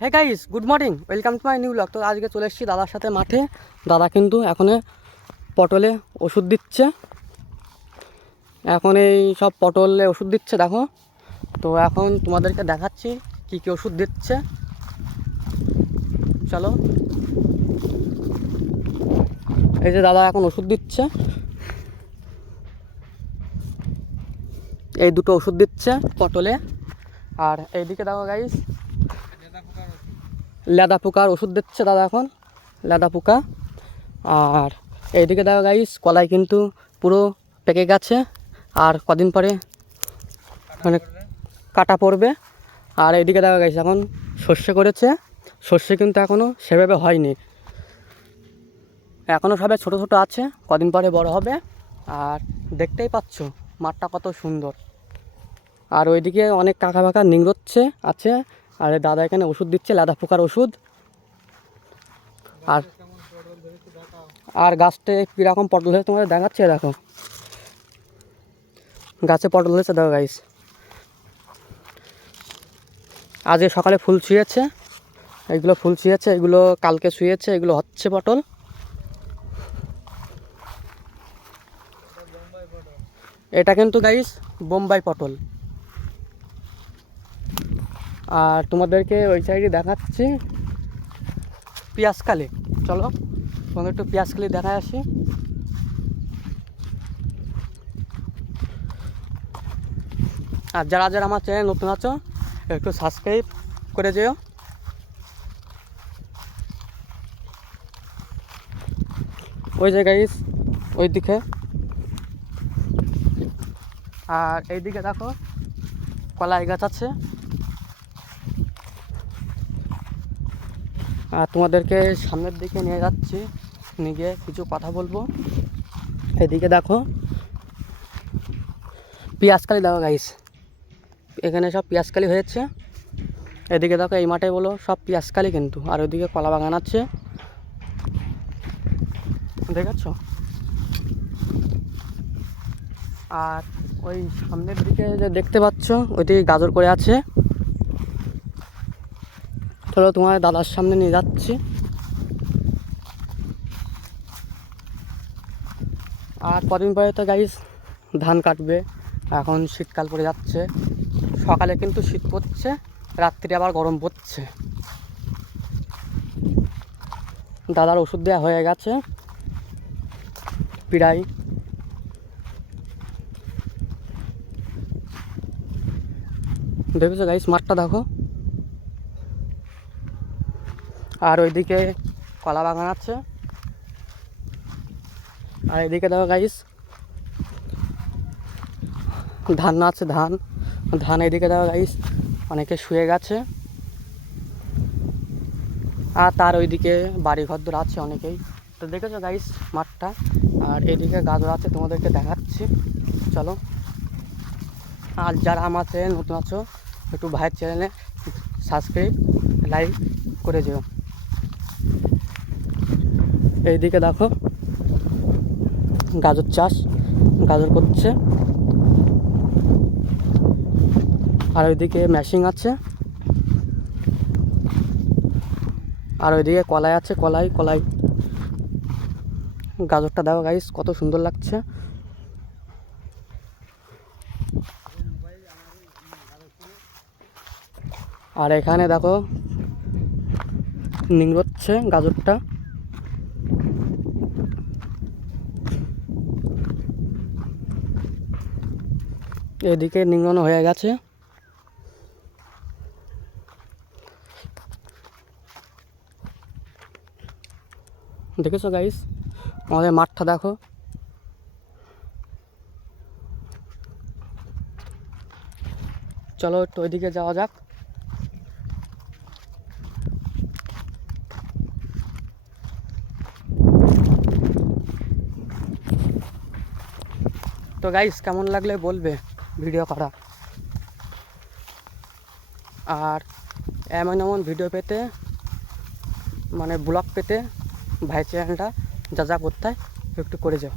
Hey guys, good morning, welcome to my new blog. তো আজকে চলে এসেছি দাদার সাথে মাঠে। দাদা কিন্তু এখন পটলে ওষুধ দিচ্ছে। এখন এই সব পটলে ওষুধ দিচ্ছে, দেখো। তো এখন তোমাদেরকে দেখাচ্ছি কি কি ওষুধ দিচ্ছে। চলো, এই যে দাদা এখন ওষুধ দিচ্ছে। এই দুটো ওষুধ দিচ্ছে পটলে। আর এইদিকে দেখো গাইস, লেদা পোকার ওষুধ দিচ্ছে দাদা এখন, লেদা পোকা। আর এইদিকে দেখো গাইস, কলাই কিন্তু পুরো পেকে গেছে, আর কদিন পরে মানে কাটা পড়বে। আর এইদিকে দেখো গাইস, এখন সর্ষে করেছে। সর্ষে কিন্তু এখনও সেভাবে হয়নি, এখনও সবে ছোটো ছোটো আছে, কদিন পরে বড় হবে। আর দেখতেই পাচ্ছ মাঠটা কত সুন্দর। আর ওইদিকে অনেক কাকা ফাঁকা নিংড়োচ্ছে আছে। আর দাদা এখানে ওষুধ দিচ্ছে, লেদা পোকার ওষুধ। আর আর গাছটা কীরকম পটল হয়েছে তোমাদের দেখাচ্ছে, দেখো গাছে পটল হয়েছে, দেখো গাইস। আজকে সকালে ফুল ছুঁয়েছে, এইগুলো ফুল ছুঁয়েছে, এগুলো কালকে ছুঁয়েছে, এগুলো হচ্ছে পটল। এটা কিন্তু গাইস বোম্বাই পটল। আর তোমাদেরকে ওই সাইডে দেখাচ্ছি পেঁয়াজকালি। চলো তোমাদের একটু পেঁয়াজকালি দেখায় আসি। আর যারা যারা আমার চ্যানেল নতুন আছো একটু সাবস্ক্রাইব করে যেও। ওই যে গাইস ওই দিকে। আর এইদিকে দেখো কলাই গাছ আছে। আর তোমাদেরকে সামনের দিকে নিয়ে যাচ্ছি, নিয়ে গিয়ে কিছু কথা বলবো। এদিকে দেখো পেঁয়াজকালি, দেখো গাইস, এখানে সব পেঁয়াজকালি হয়েছে। এদিকে দেখো এই মাঠে বলো সব পেঁয়াজকালি কিন্তু। আর ওইদিকে কলা বাগান আছে, দেখাচ্ছ। আর ওই সামনের দিকে যে দেখতে পাচ্ছ ওইদিকে গাজর করে আছে। চলো তোমার দাদার সামনে নিয়ে যাচ্ছি। আর কদিন পরে তো গাইস ধান কাটবে। এখন শীতকাল পড়ে যাচ্ছে, সকালে কিন্তু শীত পড়ছে, রাত্রি আবার গরম পড়ছে। দাদার ওষুধ দেওয়া হয়ে গেছে প্রায়। দেখেছো গাইস মাঠটা দেখো। আর ওইদিকে কলা বাগান আছে। আর এদিকে দেখো গাইস ধান আছে, ধান ধান এদিকে দেখো গাইস অনেকে শুয়ে গেছে। আর তার ওইদিকে বাড়ি ঘরদোর আছে অনেকেই। তো দেখেছো গাইস মাঠটা। আর এদিকে গাজর আছে, তোমাদেরকে দেখাচ্ছি। চলো, আর যারা আমার চ্যানেল নতুন আছো একটু ভাইয়ের চ্যানেলে সাবস্ক্রাইব লাইক করে যেও। এইদিকে দেখো গাজর চাষ, গাজর করছে। আর ওইদিকে মেশিন আছে। আর ওইদিকে কলাই আছে, কলাই কলাই। গাজরটা দেখো গাইস কত সুন্দর লাগছে। আর এখানে দেখো নিংড়োচ্ছে গাজরটা। এদিকে নিংড়ানো হয়ে গেছে। দেখেছো গাইস আমাদের মাঠটা দেখো। চলো একটু ওইদিকে যাওয়া যাক। তো গাইস কেমন লাগলে বলবে ভিডিও করা। আর এমন এমন ভিডিও পেতে, মানে ব্লগ পেতে ভাই চ্যানেলটা যা যা করতে হয় একটু করে যাও।